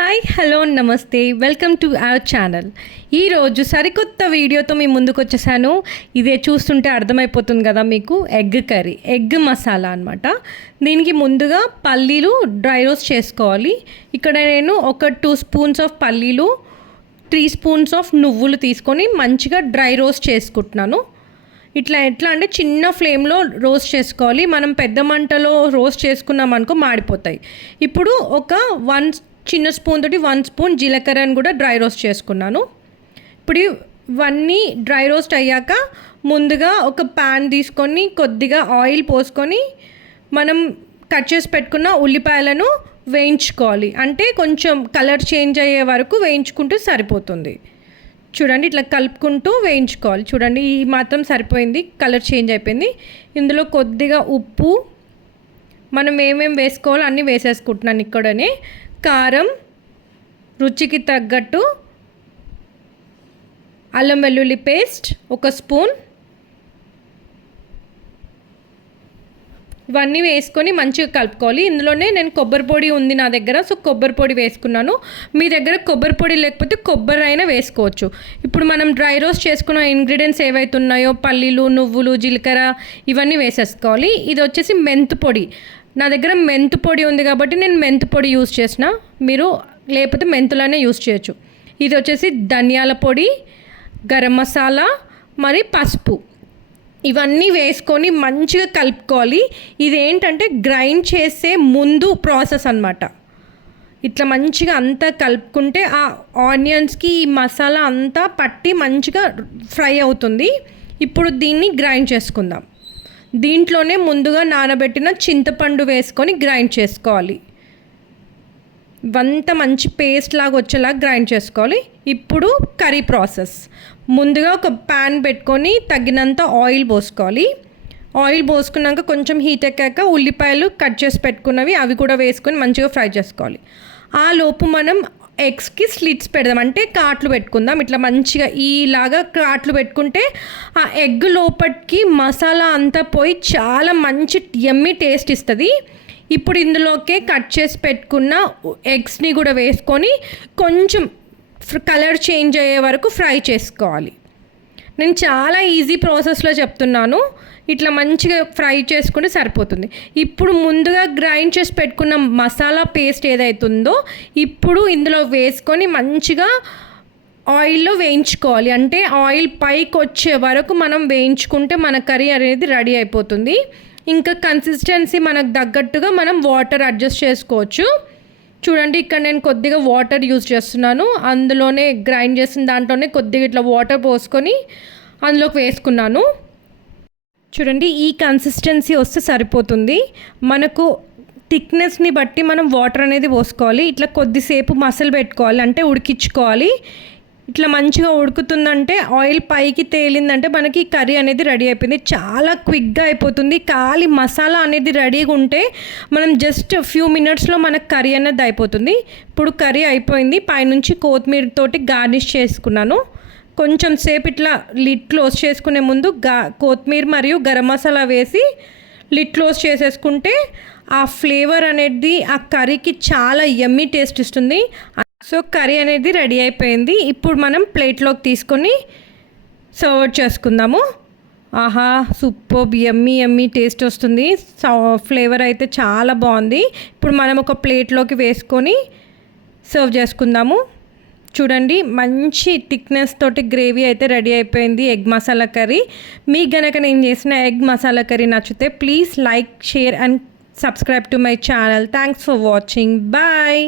Hi hello నమస్తే welcome to our channel. ఈరోజు సరికొత్త వీడియోతో మీ ముందుకు వచ్చేసాను. ఇదే చూస్తుంటే అర్థమైపోతుంది కదా మీకు, ఎగ్ కర్రీ, ఎగ్ మసాలా అనమాట. దీనికి ముందుగా పల్లీలు డ్రై రోస్ట్ చేసుకోవాలి. ఇక్కడ నేను ఒక 2 స్పూన్స్ ఆఫ్ పల్లీలు, 3 స్పూన్స్ ఆఫ్ నువ్వులు తీసుకొని మంచిగా డ్రై రోస్ట్ చేసుకుంటున్నాను. ఇట్లా ఎట్లా అంటే చిన్న ఫ్లేమ్లో రోస్ట్ చేసుకోవాలి. మనం పెద్ద మంటలో రోస్ట్ చేసుకున్నాం అనుకో మాడిపోతాయి. ఇప్పుడు ఒక చిన్న స్పూన్ తోటి 1 స్పూన్ జీలకర్రని కూడా డ్రై రోస్ట్ చేసుకున్నాను. ఇప్పుడు ఇవన్నీ డ్రై రోస్ట్ అయ్యాక ముందుగా ఒక ప్యాన్ తీసుకొని కొద్దిగా ఆయిల్ పోసుకొని మనం కట్ చేసి పెట్టుకున్న ఉల్లిపాయలను వేయించుకోవాలి. అంటే కొంచెం కలర్ చేంజ్ అయ్యే వరకు వేయించుకుంటే సరిపోతుంది. చూడండి, ఇట్లా కలుపుకుంటూ వేయించుకోవాలి. చూడండి, ఈ మాత్రం సరిపోయింది, కలర్ చేంజ్ అయిపోయింది. ఇందులో కొద్దిగా ఉప్పు, మనం ఏమేమి వేసుకోవాలో అన్నీ వేసేసుకుంటున్నాను ఇక్కడనే. కారం, రుచికి తగ్గట్టు అల్లం వెల్లుల్లి పేస్ట్ 1 స్పూన్, ఇవన్నీ వేసుకొని మంచిగా కలుపుకోవాలి. ఇందులోనే నేను కొబ్బరి పొడి ఉంది నా దగ్గర, సో కొబ్బరి పొడి వేసుకున్నాను. మీ దగ్గర కొబ్బరి పొడి లేకపోతే కొబ్బరి అయినా వేసుకోవచ్చు. ఇప్పుడు మనం డ్రై రోస్ట్ చేసుకున్న ఇంగ్రీడియంట్స్ ఏవైతే ఉన్నాయో పల్లీలు, నువ్వులు, జీలకర్ర ఇవన్నీ వేసేసుకోవాలి. ఇది వచ్చేసి మెంతు పొడి. నా దగ్గర మెంతు పొడి ఉంది కాబట్టి నేను మెంతు పొడి యూజ్ చేసిన, మీరు లేకపోతే మెంతులనే యూజ్ చేయొచ్చు. ఇది వచ్చేసి ధనియాల పొడి, గరం మసాలా, మరి పసుపు, ఇవన్నీ వేసుకొని మంచిగా కలుపుకోవాలి. ఇదేంటంటే గ్రైండ్ చేసే ముందు ప్రాసెస్ అన్నమాట. ఇట్లా మంచిగా అంతా కలుపుకుంటే ఆ ఆనియన్స్కి ఈ మసాలా అంతా పట్టి మంచిగా ఫ్రై అవుతుంది. ఇప్పుడు దీన్ని గ్రైండ్ చేసుకుందాం. దీంట్లోనే ముందుగా నానబెట్టిన చింతపండు వేసుకొని గ్రైండ్ చేసుకోవాలి. ఇవంతా మంచి పేస్ట్ లాగా వచ్చేలాగా గ్రైండ్ చేసుకోవాలి. ఇప్పుడు కర్రీ ప్రాసెస్. ముందుగా ఒక ప్యాన్ పెట్టుకొని తగినంత ఆయిల్ పోసుకోవాలి. ఆయిల్ పోసుకున్నాక కొంచెం హీట్ ఎక్కాక ఉల్లిపాయలు కట్ చేసి పెట్టుకున్నవి అవి కూడా వేసుకొని మంచిగా ఫ్రై చేసుకోవాలి. ఆ లోపు మనం ఎగ్స్కి స్లిట్స్ పెడదాం, అంటే కాట్లు పెట్టుకుందాం. ఇట్లా మంచిగా ఈలాగా కాట్లు పెట్టుకుంటే ఆ ఎగ్ లోపలికి మసాలా అంతా పోయి చాలా మంచి యమ్మీ టేస్ట్ ఇస్తుంది. ఇప్పుడు ఇందులోకే కట్ చేసి పెట్టుకున్న ఎగ్స్ని కూడా వేసుకొని కొంచెం కలర్ చేంజ్ అయ్యే వరకు ఫ్రై చేసుకోవాలి. నేను చాలా ఈజీ ప్రాసెస్లో చెప్తున్నాను. ఇట్లా మంచిగా ఫ్రై చేసుకుంటే సరిపోతుంది. ఇప్పుడు ముందుగా గ్రైండ్ చేసి పెట్టుకున్న మసాలా పేస్ట్ ఏదైతుందో ఇప్పుడు ఇందులో వేసుకొని మంచిగా ఆయిల్లో వేయించుకోవాలి. అంటే ఆయిల్ పైకి వచ్చే వరకు మనం వేయించుకుంటే మన కర్రీ అనేది రెడీ అయిపోతుంది. ఇంకా కన్సిస్టెన్సీ మనకు తగ్గట్టుగా మనం వాటర్ అడ్జస్ట్ చేసుకోవచ్చు. చూడండి, ఇక్కడ నేను కొద్దిగా వాటర్ యూజ్ చేస్తున్నాను. అందులోనే గ్రైండ్ చేసిన దాంట్లోనే కొద్దిగా ఇట్లా వాటర్ పోసుకొని అందులోకి వేసుకున్నాను. చూడండి, ఈ కన్సిస్టెన్సీ వస్తే సరిపోతుంది. మనకు థిక్నెస్ని బట్టి మనం వాటర్ అనేది పోసుకోవాలి. ఇట్లా కొద్దిసేపు మసలు పెట్టుకోవాలి, అంటే ఉడికించుకోవాలి. ఇట్లా మంచిగా ఉడుకుతుందంటే ఆయిల్ పైకి తేలిందంటే మనకి కర్రీ అనేది రెడీ అయిపోయింది. చాలా క్విక్గా అయిపోతుంది. ఖాళీ మసాలా అనేది రెడీగా ఉంటే మనం జస్ట్ ఫ్యూ మినిట్స్లో మనకు కర్రీ అనేది అయిపోతుంది. ఇప్పుడు కర్రీ అయిపోయింది. పైనుంచి కొత్తిమీర తోటి గార్నిష్ చేసుకున్నాను. కొంచెం సేపు ఇట్లా లిడ్ క్లోజ్ చేసుకునే ముందు కొత్తిమీర మరియు గరం మసాలా వేసి లిడ్ క్లోజ్ చేసేసుకుంటే ఆ ఫ్లేవర్ అనేది ఆ కర్రీకి చాలా యమ్మీ టేస్ట్ ఇస్తుంది. సో కర్రీ అనేది రెడీ అయిపోయింది. ఇప్పుడు మనం ప్లేట్లోకి తీసుకొని సర్వ్ చేసుకుందాము. ఆహా, సూపర్ యమ్మీ యమ్మీ టేస్ట్ వస్తుంది. ఫ్లేవర్ అయితే చాలా బాగుంది. ఇప్పుడు మనం ఒక ప్లేట్లోకి వేసుకొని సర్వ్ చేసుకుందాము. చూడండి, మంచి థిక్నెస్ తోటి గ్రేవీ అయితే రెడీ అయిపోయింది ఎగ్ మసాలా కర్రీ. మీకు గనక నేను చేసిన ఎగ్ మసాలా కర్రీ నచ్చితే please like, share and subscribe to my channel. Thanks for watching. Bye.